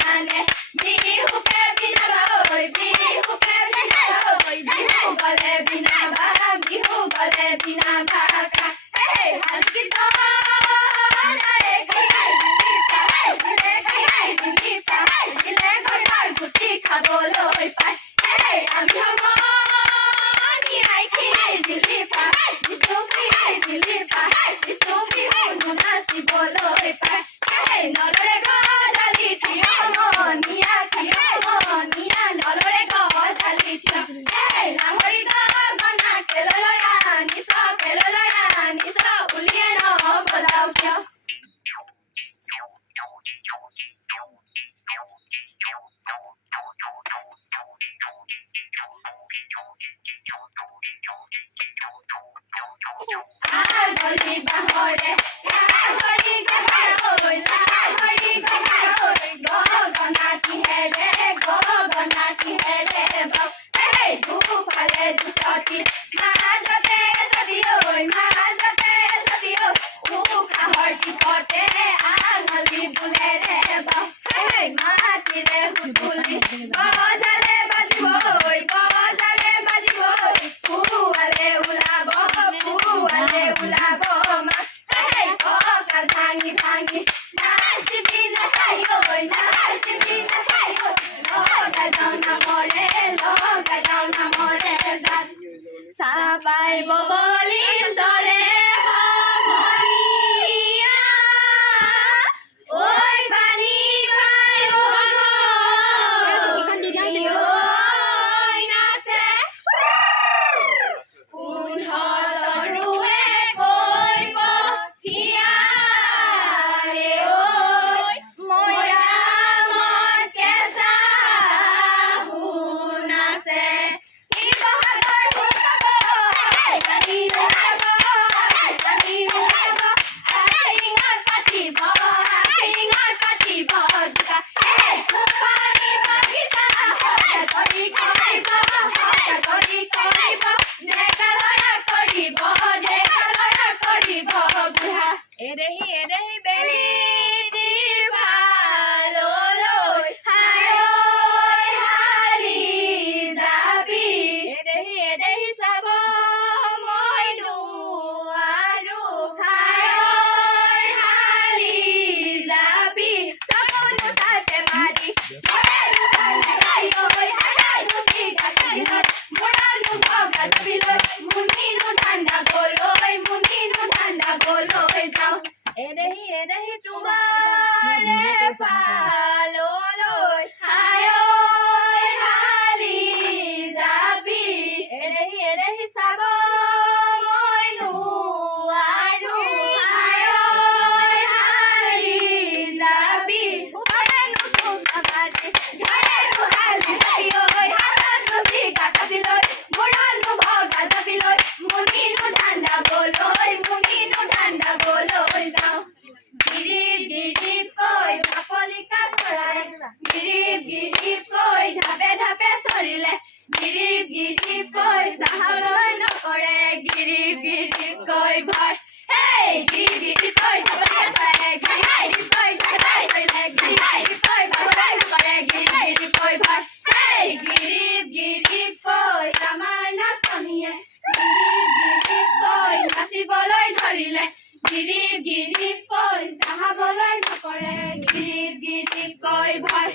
মানে বিহুকে বিনাবা ঐ বিহুকে বিনাবা ঐ বিহু গলে বিনাবা বিহু গলে বিনাবা হালকি সরে খাই দিলে খাই দিলি পাই দিলে ঘৰৰ গুটি খাবলৈ পাই আমি সমনি আই খাই দিলি পাই বিহু খাই দিলি পাই বিহু বিহু নাচিবলৈ পাই নলৰে গদালি থিয় মনিয়া নলৰে গদালি থিয় লাহৰি গগনা খেললৈ আনিছ উলিয়াই নবজাও কিয় গলি বাহৰে লাহৰি গগনা গগনা কিহেৰে বাও দুফালে দুচকী মাজতে চতি উশাহৰ টিপতে আঙুলি বোলেৰে বাও মাটিৰে সুতুলি গজালে বাজিব পুৱালে ওলাব মা কঁকাল ভাঙি নাচিবি নাচাই লগাই যাওঁ নামৰে জাত চাপাই বগলী চৰে সমনীয়া ঐ পানী খাই নাচে পোন্ধৰুৱে কৈ পঠিয়া ৰে ঐ মৈৰামৰ কেঁচা নাচে শিৱসাগৰ কালি ওলাব আইঙত পাতিব পানী বাগিচা কৰি কৰিব ডেকা ল'ৰা কৰিব বুঢ়া এৰেহি বেলি তিৰপাললৈ হালি যাবি এৰেহি চাব মই নোৱাৰো হালি যাবি চকুনো তাতে মাৰি মুৰানো বগা যাবিলৈ মুনিনো ঠাণ্ডা গলৈ যাওঁ এৰেহি তোমাৰে ফাললৈ হালি যাবি এৰেহি চাব মই নোৱাৰো হালি যাবি ঘৰেনো মুৰানো ভগা যাবিলৈ মুনিনো ঠাণ্ডা গলৈ যাওঁ গিৰিপ কৈ ঢাপলিকা চৰাই গিৰিপ কৈ ঢাপে চৰিলে গিৰিপ কৈ চাহাবলৈ নকৰে গিৰিপ কৈ ভয় গিৰিপ কৈ ঢাপলিকা চৰাই গিৰিপ কৈ ঢাপে চৰিলে গিৰিপ কৈ ভাগলৈ নকৰে গিৰিপ কৈ ভয় গিৰিপ কৈ আমাৰ নাচনীয়ে গিৰিপ কৈ নাচিবলৈ ধৰিলে গিৰিপ কৈ চাহাবলৈ নকৰে গিৰিপ কৈ ভয়